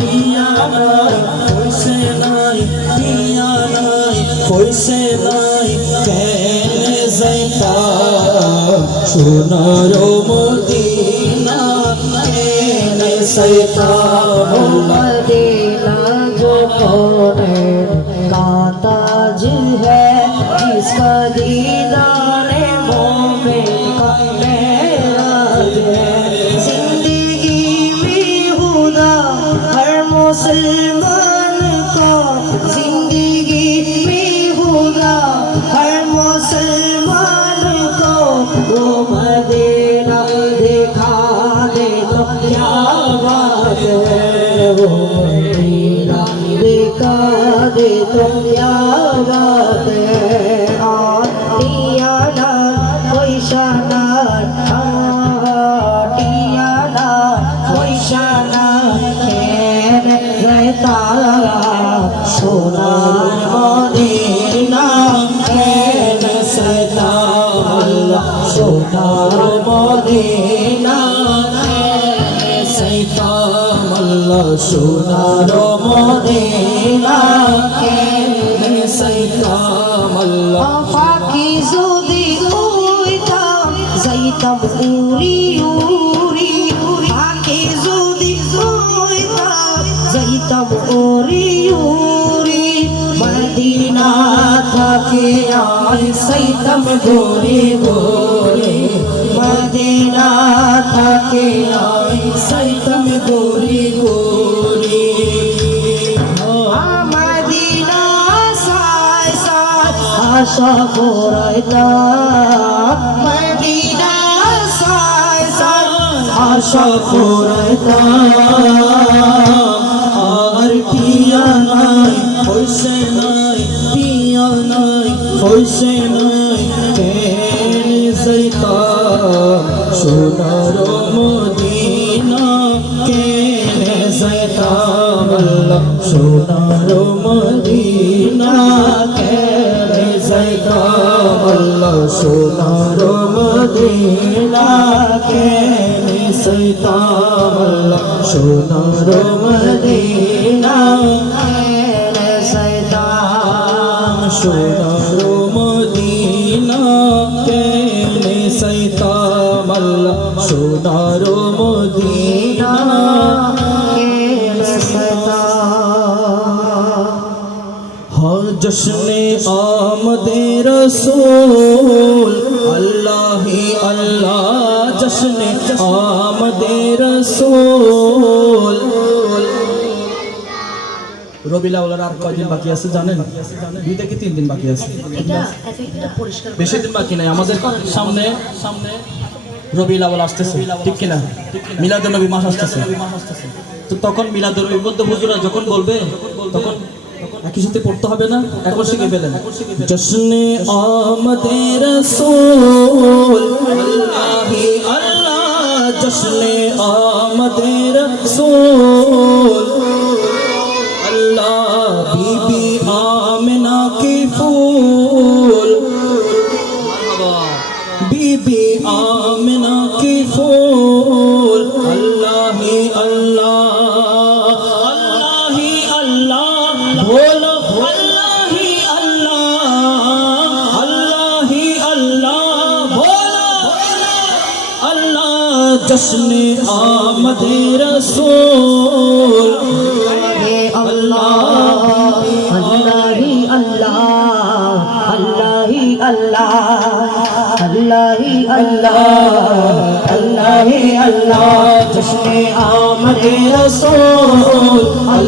পিয়া নাই কইছে নাই পিয়া নাই কইছে নাই কেনে যাইতাম সোনার মদিনা কেনে যাইতাম मदीना जो कौन काताज है जिसका दीदार मोमिन का मेराज है जिंदगी में खुदा हर मुसलमान को जिंदगी में खुदा हर मुसलमान को वो मदीना दिखा दे तो क्या बात है वो मदीना दिखा दे तो क्या बात है आटियाना कोई शाना आटियाना कोई शाना रहता सोनार मदीना केने सैताम अल्लाह सोनार मदीना केने सैताम अल्लाह सोनार मदीना केने सैताम अल्लाह फाकी जुदी उइता जाइताम उरी उरी फाकी जुदी उइता जाइताम उरी उरी मदीना थाके आई सैताम गोरी गोरी मदीना थाके आई सैताम गोरी गोरी मदीना साय साय आशा कोराइता मदीना साय साय आशा कोराइता আর পিয়া নাই হইছে নাই পিয়া নাই হইছে নাই কেনে যাইতাম সোনার মদিনা কেনে যাইতাম আল্লাহ সোনার মদিনা কেনে যাইতাম আল্লাহ সোনার মদিনা কেনে যাইতাম আল্লাহ সোনার মদিনা কেনে যাইতাম সোনার মদিনা কেনে যাইতাম আল্লাহ সোনার মদিনা কেনে যাইতাম জশ্নে আমদে রসূল अल्लाह ही अल्लाह जश्न आमदे रसूल রবিউল আউয়ালের আর কয়দিন বাকি আছে জানেন? 2 থেকে 3 দিন বাকি আছে। বেশি দিন বাকি নাই। আমাদের সামনে রবিউল আউয়াল আসতেছে, ঠিক কি না? মিলাদুন নবী মাস আসতেছে। তো তখন মিলাদুন নবী বদ্ধ হুজুরা যখন বলবে তখন একই সাথে পড়তে হবে না? একবার শিখে ফেলেন। জশ্নে আমদে রসূল আল্লাহ হি আল্লাহ জশ্নে আমদে রসূল अल्लाह बीबी आमिना की फूल बीबी आमिना की फूल अल्लाह ही अल्लाह अल्लाह ही अल्लाह बोलो अल्लाह ही अल्लाह अल्लाह ही अल्लाह बोलो अल्लाह जश्न आमदे रसूल अल्लाह अल्लाह ही अल्लाह अल्लाह ही अल्लाह अल्लाह ही अल्लाह अल्लाह ही अल्लाह जश्न आमदे रसूल।